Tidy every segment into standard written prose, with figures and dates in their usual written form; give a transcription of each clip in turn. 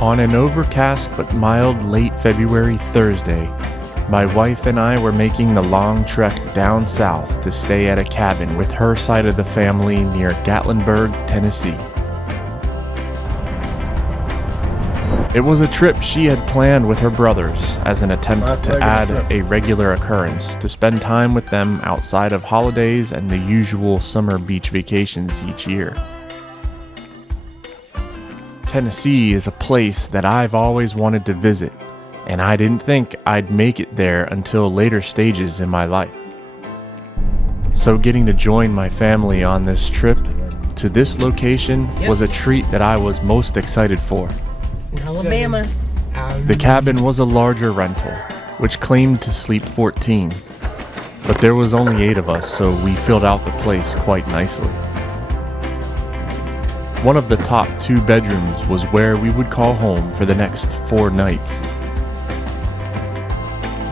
On an overcast but mild late February Thursday, my wife and I were making the long trek down south to stay at a cabin with her side of the family near Gatlinburg, Tennessee. It was a trip she had planned with her brothers as an attempt to add a regular occurrence to spend time with them outside of holidays and the usual summer beach vacations each year. Tennessee is a place that I've always wanted to visit, and I didn't think I'd make it there until later stages in my life. So getting to join my family on this trip to this location was a treat that I was most excited for. Alabama. The cabin was a larger rental, which claimed to sleep 14, but there was only 8 of us, so we filled out the place quite nicely. One of the top 2 bedrooms was where we would call home for the next 4 nights.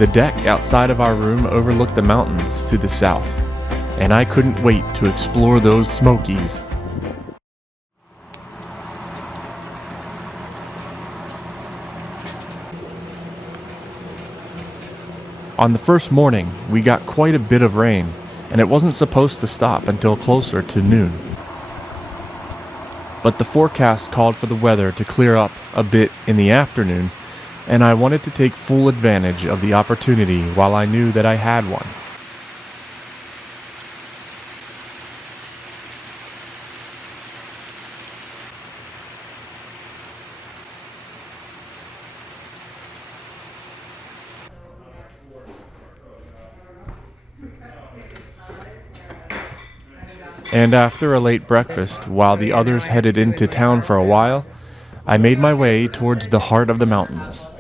The deck outside of our room overlooked the mountains to the south, and I couldn't wait to explore those Smokies. On the first morning, we got quite a bit of rain, and it wasn't supposed to stop until closer to noon. But the forecast called for the weather to clear up a bit in the afternoon, and I wanted to take full advantage of the opportunity while I knew that I had one. And after a late breakfast, while the others headed into town for a while, I made my way towards the heart of the mountains.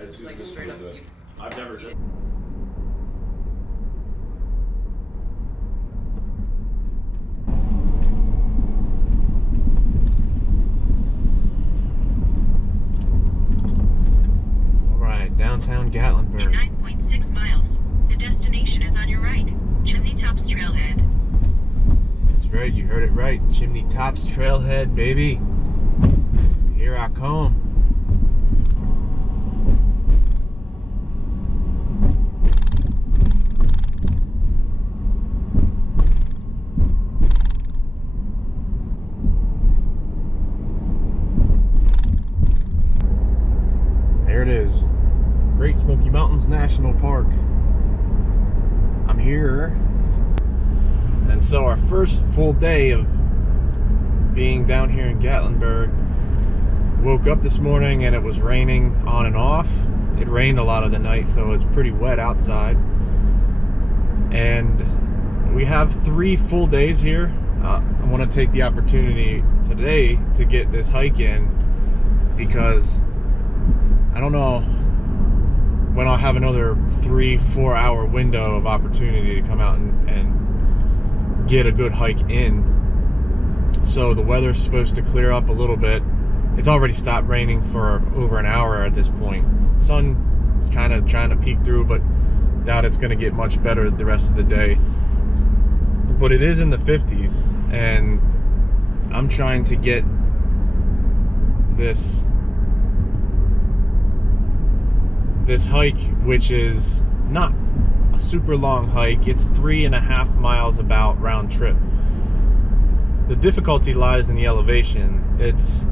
Alright, downtown Gatlinburg. In 9.6 miles, the destination is on your right. Chimney Tops Trailhead. Right, you heard it right. Chimney Tops Trailhead, baby. Here I come. There it is. Great Smoky Mountains National Park. I'm here. And so our first full day of being down here in Gatlinburg, woke up this morning and it was raining on and off. It rained a lot of the night, so it's pretty wet outside. And we have 3 full days here. I want to take the opportunity today to get this hike in, because I don't know when I'll have another 3-4 hour window of opportunity to come out and get a good hike in. So the weather's supposed to clear up a little bit. It's already stopped raining for over an hour at this point. Sun kind of trying to peek through, but doubt it's going to get much better the rest of the day. But it is in the 50s, and I'm trying to get this hike, which is not a super long hike. It's 3.5 miles about round trip. The difficulty lies in the elevation. It's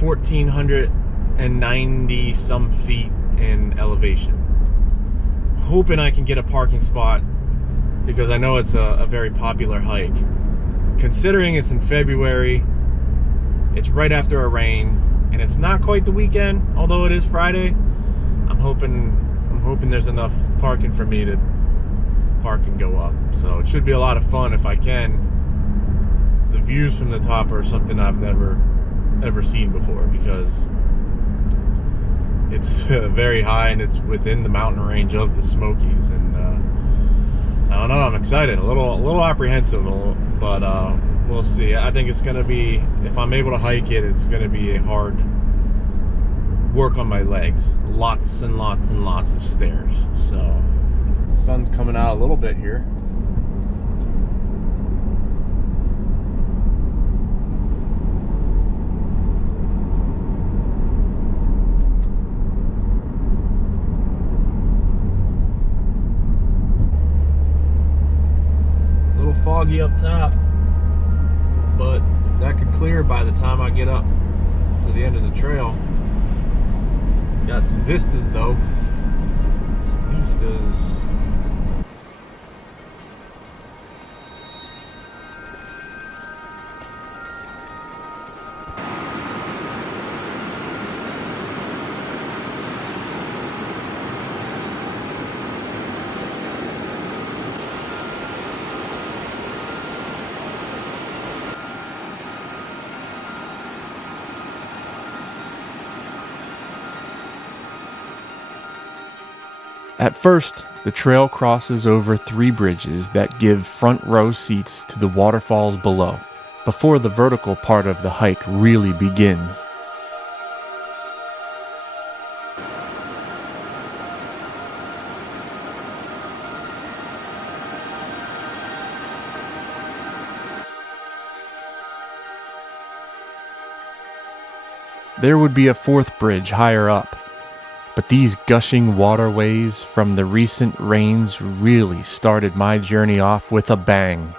1,490 some feet in elevation. Hoping I can get a parking spot, because I know it's a very popular hike. Considering it's in February, it's right after a rain, and it's not quite the weekend, although it is Friday. I'm hoping there's enough parking for me to park and go up. So it should be a lot of fun if I can. The views from the top are something I've never ever seen before, because it's very high and it's within the mountain range of the Smokies. And I don't know, I'm excited, a little apprehensive, but we'll see. I think it's gonna be, if I'm able to hike it, it's gonna be a hard work on my legs. Lots and lots and lots of stairs. So the sun's coming out a little bit here. foggy up top, but that could clear by the time I get up to the end of the trail. Got some vistas though. Some vistas. At first, the trail crosses over 3 bridges that give front row seats to the waterfalls below, before the vertical part of the hike really begins. There would be a 4th bridge higher up, but these gushing waterways from the recent rains really started my journey off with a bang.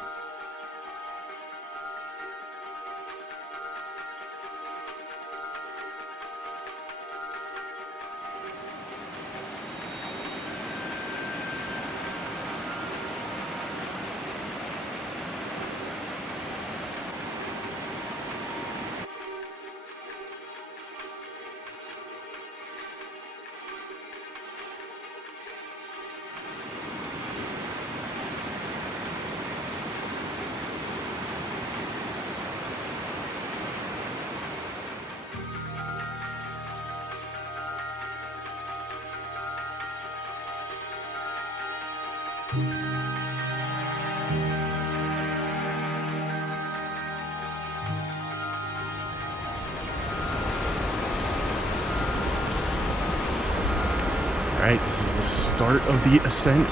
Alright, this is the start of the ascent.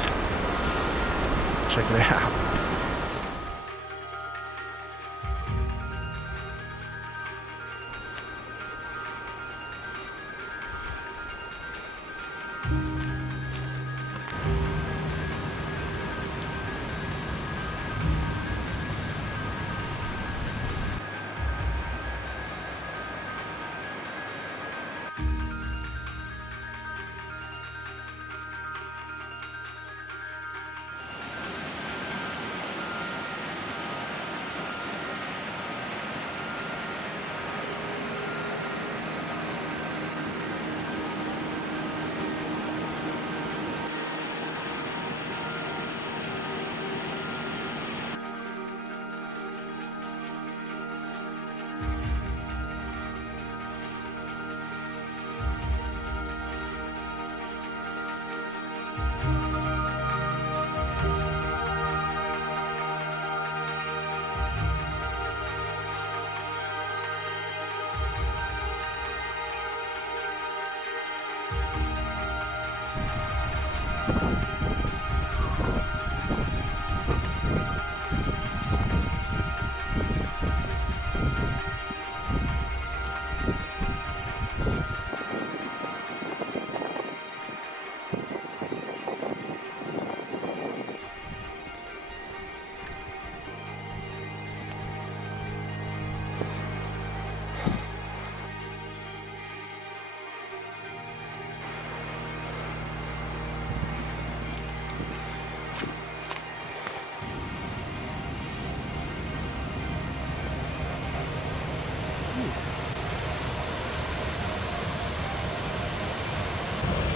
Check it out.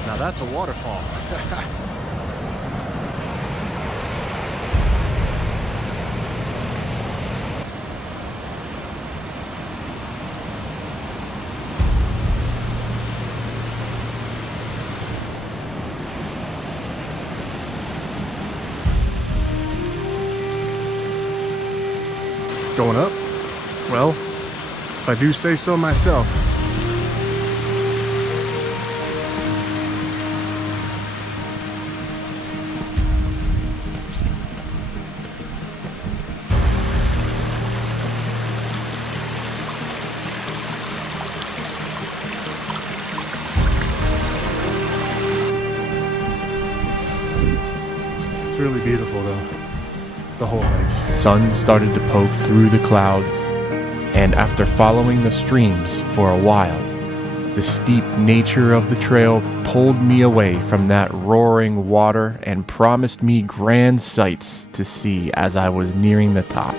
Now that's a waterfall. Going up? Well, if I do say so myself. It's really beautiful though. the whole hike. Sun started to poke through the clouds, and after following the streams for a while, the steep nature of the trail pulled me away from that roaring water and promised me grand sights to see as I was nearing the top.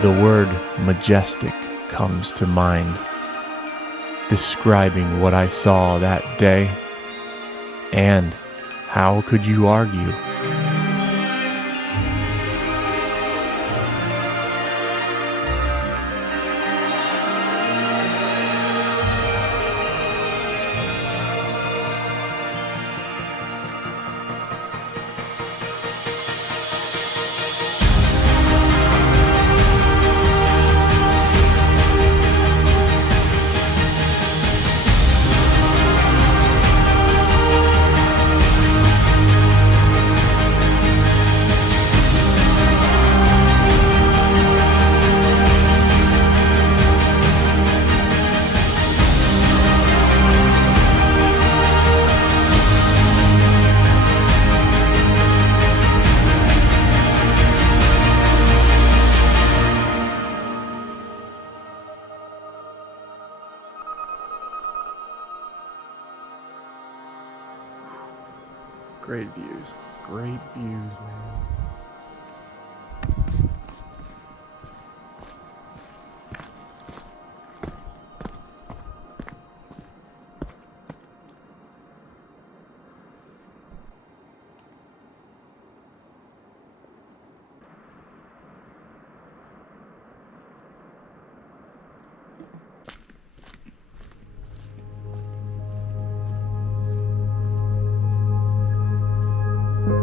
The word majestic comes to mind, describing what I saw that day. And how could you argue? Great views. Great views, man.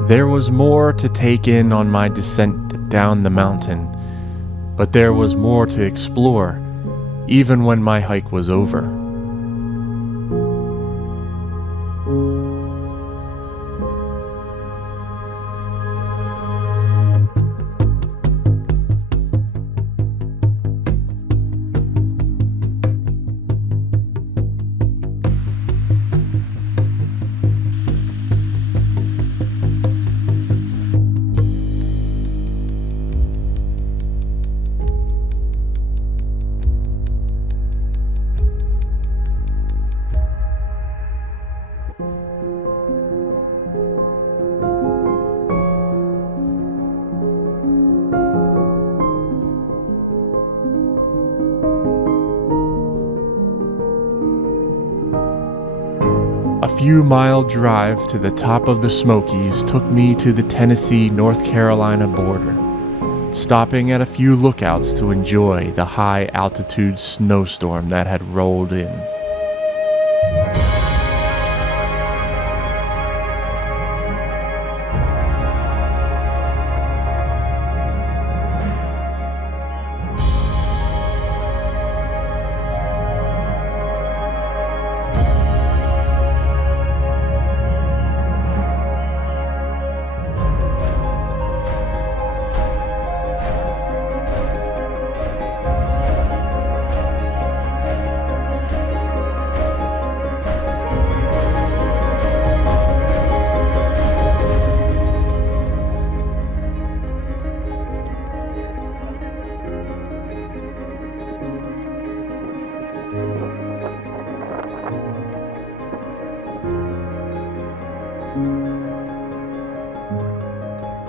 There was more to take in on my descent down the mountain, but there was more to explore, even when my hike was over. A few-mile drive to the top of the Smokies took me to the Tennessee-North Carolina border, stopping at a few lookouts to enjoy the high-altitude snowstorm that had rolled in.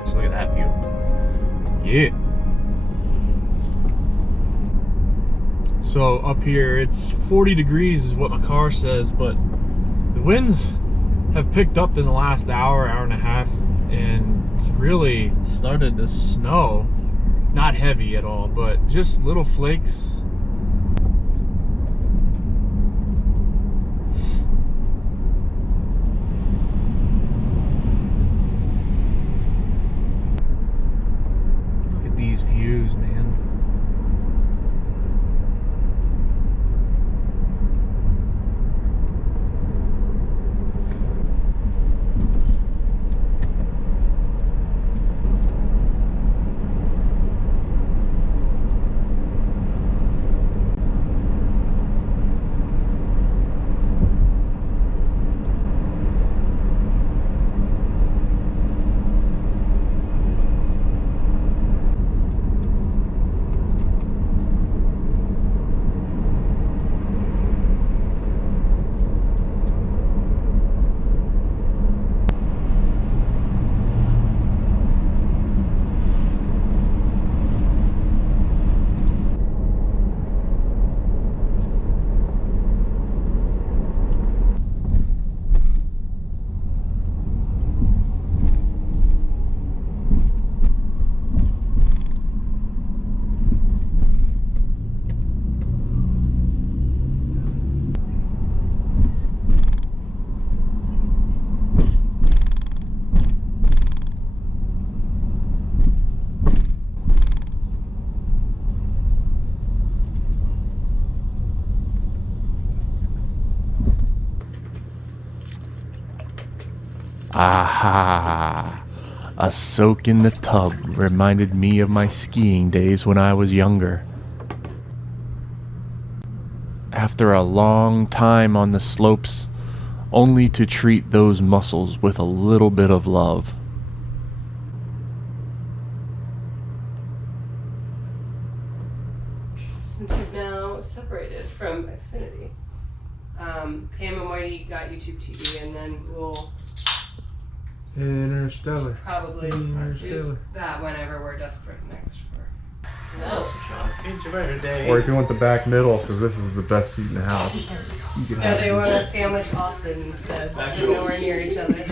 Just look at that view. Yeah. So up here it's 40 degrees is what my car says, but the winds have picked up in the last hour and a half, and it's really started to snow. Not heavy at all, but just little flakes. views, man. Aha! A soak in the tub reminded me of my skiing days when I was younger. After a long time on the slopes, only to treat those muscles with a little bit of love. Since we've now separated from Xfinity, Pam and Whitey got YouTube TV, and then we'll Interstellar. probably do that whenever we're desperate next for. No. Or if you want the back middle, because this is the best seat in the house. You can No, have they these. want to sandwich Austin instead, so nowhere near each other.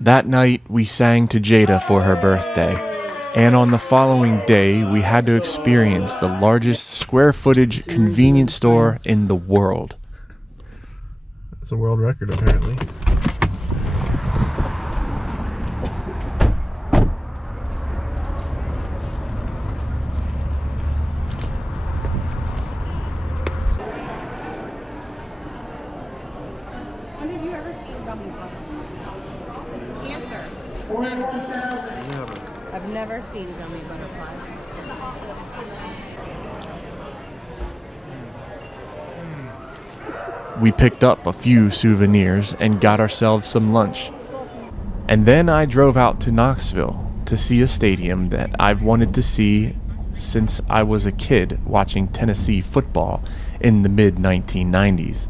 That night, we sang to Jada for her birthday, and on the following day, we had to experience the largest square footage convenience store in the world. It's a world record, apparently. When have you ever seen gummy butterflies? Answer. Never. I've never seen gummy butterflies. We picked up a few souvenirs and got ourselves some lunch. And then I drove out to Knoxville to see a stadium that I've wanted to see since I was a kid watching Tennessee football in the mid-1990s.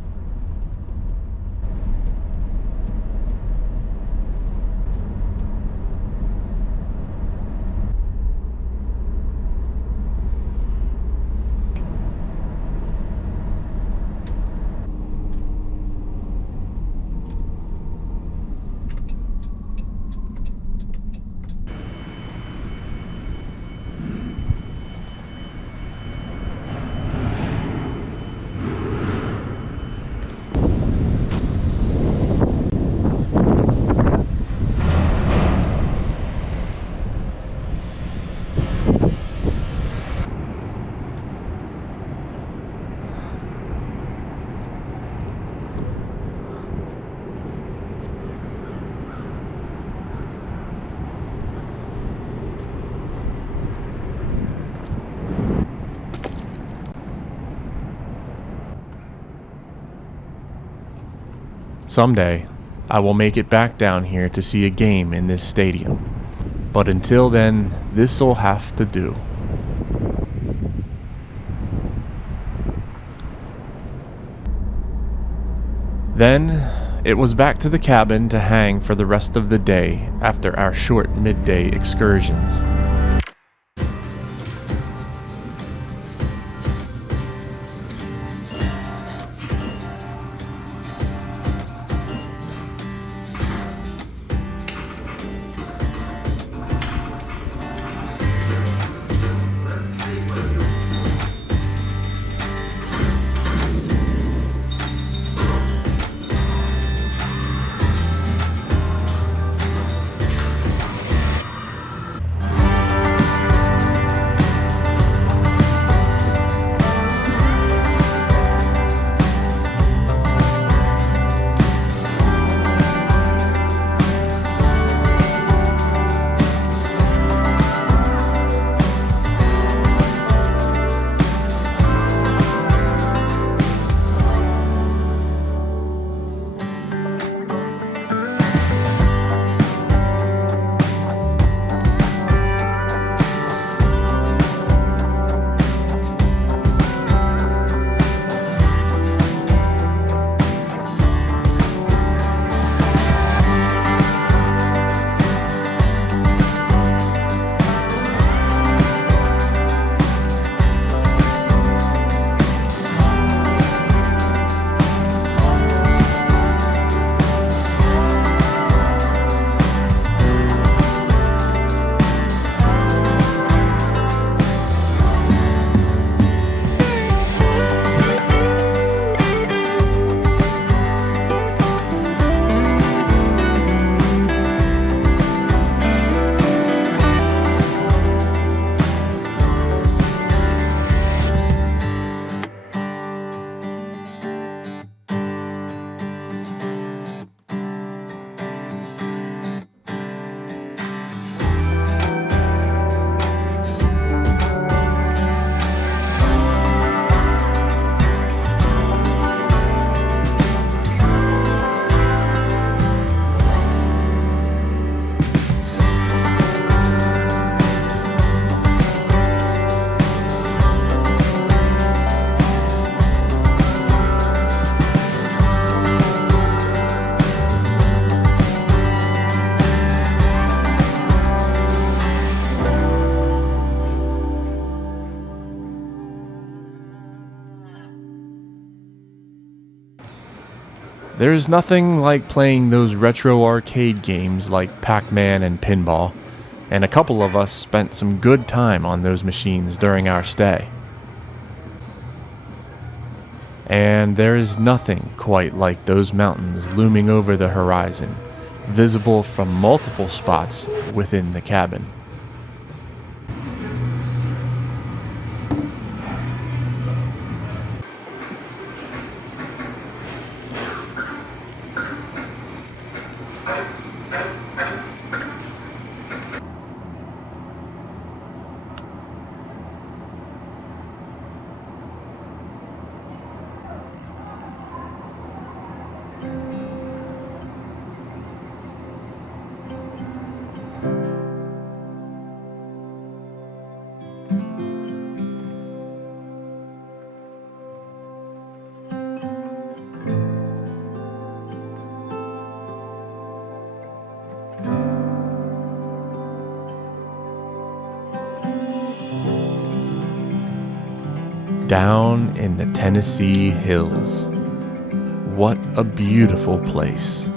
Someday, I will make it back down here to see a game in this stadium. But until then, this'll have to do. Then, it was back to the cabin to hang for the rest of the day after our short midday excursions. There's nothing like playing those retro arcade games like Pac-Man and Pinball, and a couple of us spent some good time on those machines during our stay. And there is nothing quite like those mountains looming over the horizon, visible from multiple spots within the cabin. Down in the Tennessee hills. What a beautiful place.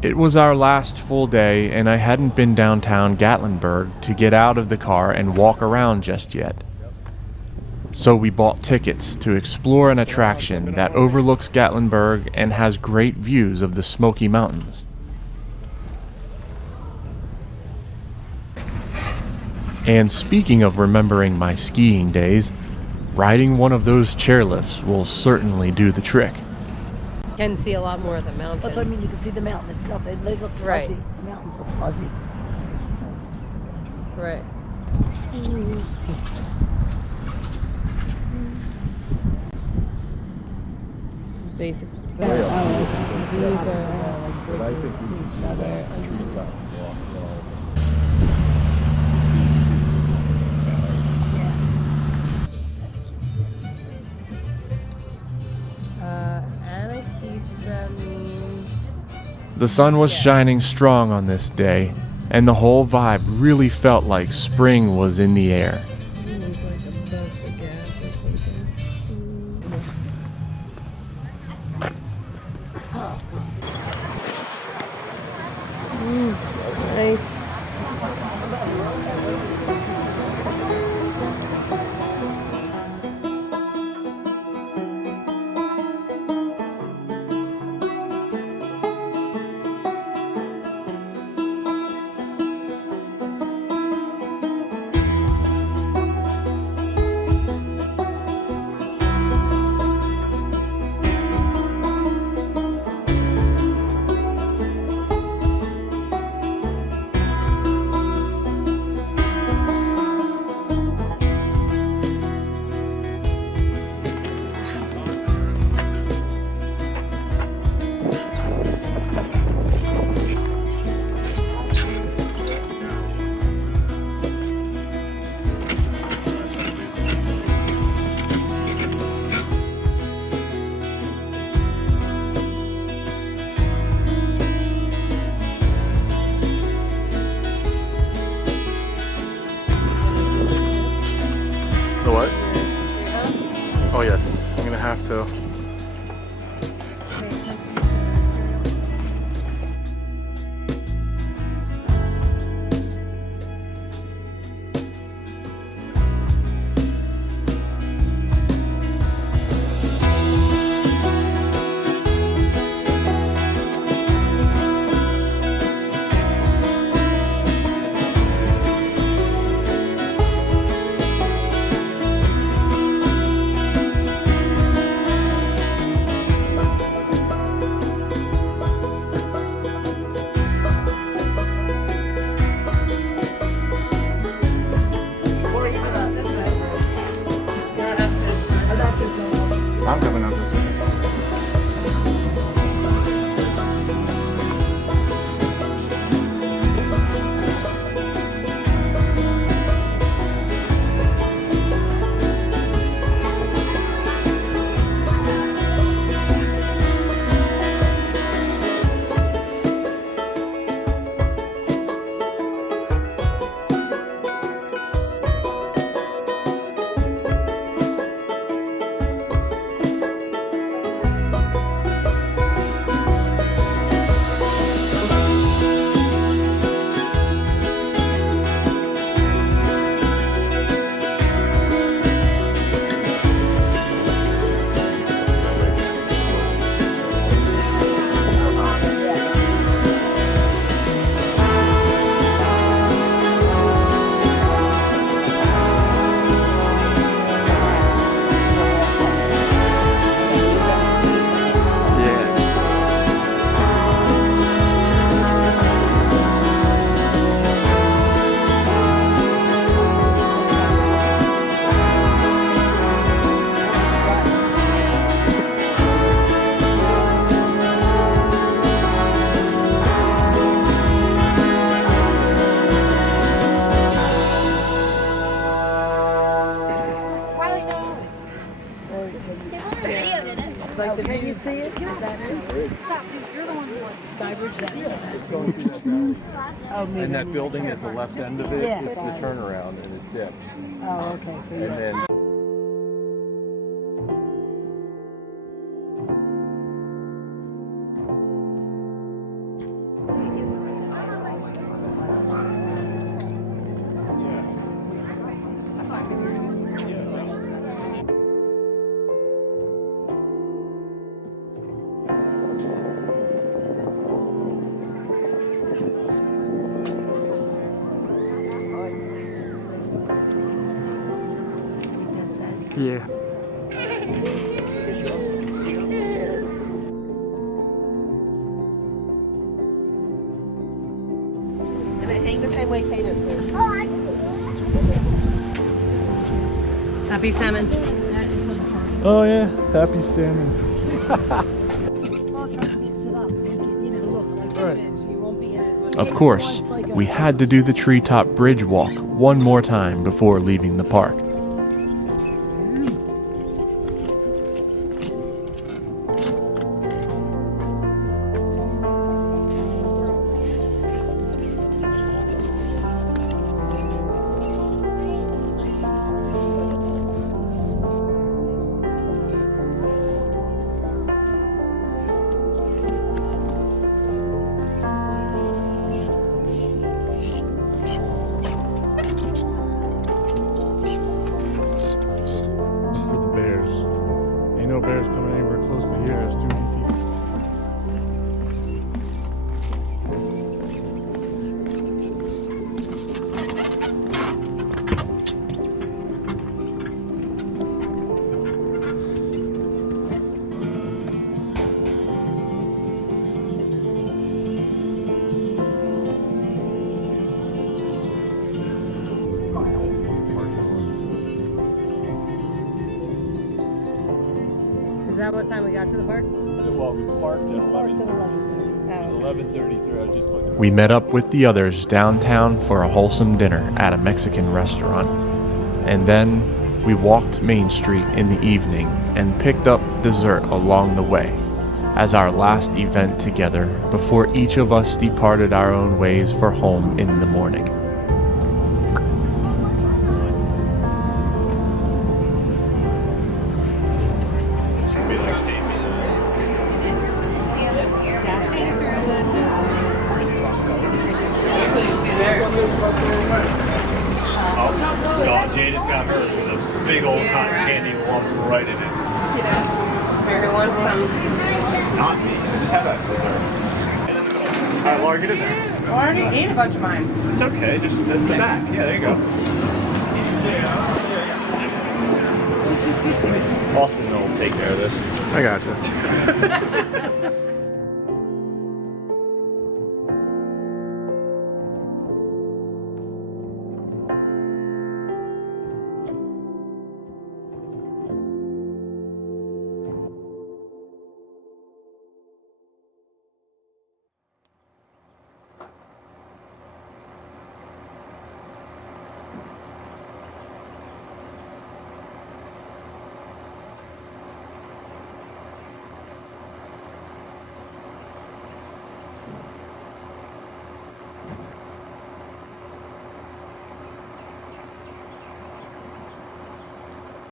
It was our last full day, and I hadn't been downtown Gatlinburg to get out of the car and walk around just yet. So we bought tickets to explore an attraction that overlooks Gatlinburg and has great views of the Smoky Mountains. And speaking of remembering my skiing days, riding one of those chairlifts will certainly do the trick. can see a lot more of the mountains. That's what I mean. You can see the mountain itself. They look fuzzy. Right. The mountains look fuzzy. Because it just has... Right. It's basically. But I think you can see that treetop walk well. Anakeesta means. The sun was shining strong on this day, and the whole vibe really felt like spring was in the air. Nice. The what? Oh yes, I'm gonna have to. I'm coming up this way. Can you see it? Is that it? Skybridge, that? It's going through that valley. Oh, maybe. And that building at the left end of it, Yeah. it's the turnaround and it dips. Oh, okay. So And yes. then Yeah. Take the same way Kate is. Happy salmon. Oh yeah, happy salmon. Of course, we had to do the treetop bridge walk one more time before leaving the park. No bears coming anywhere close to here. There's too many people. Is that what time we got to the park? Well, we parked at 11. Oh. 11:33. I was just looking. We met up with the others downtown for a wholesome dinner at a Mexican restaurant. And then we walked Main Street in the evening and picked up dessert along the way as our last event together before each of us departed our own ways for home in the morning. Jada's got hers with a big old cotton candy lump right in it. Mary wants some. Not me. I just had that dessert. Alright, Laura, get in there. I already ate a bunch of mine. It's okay, just that's the back. Yeah, there you go. Austin will take care of this. I gotcha.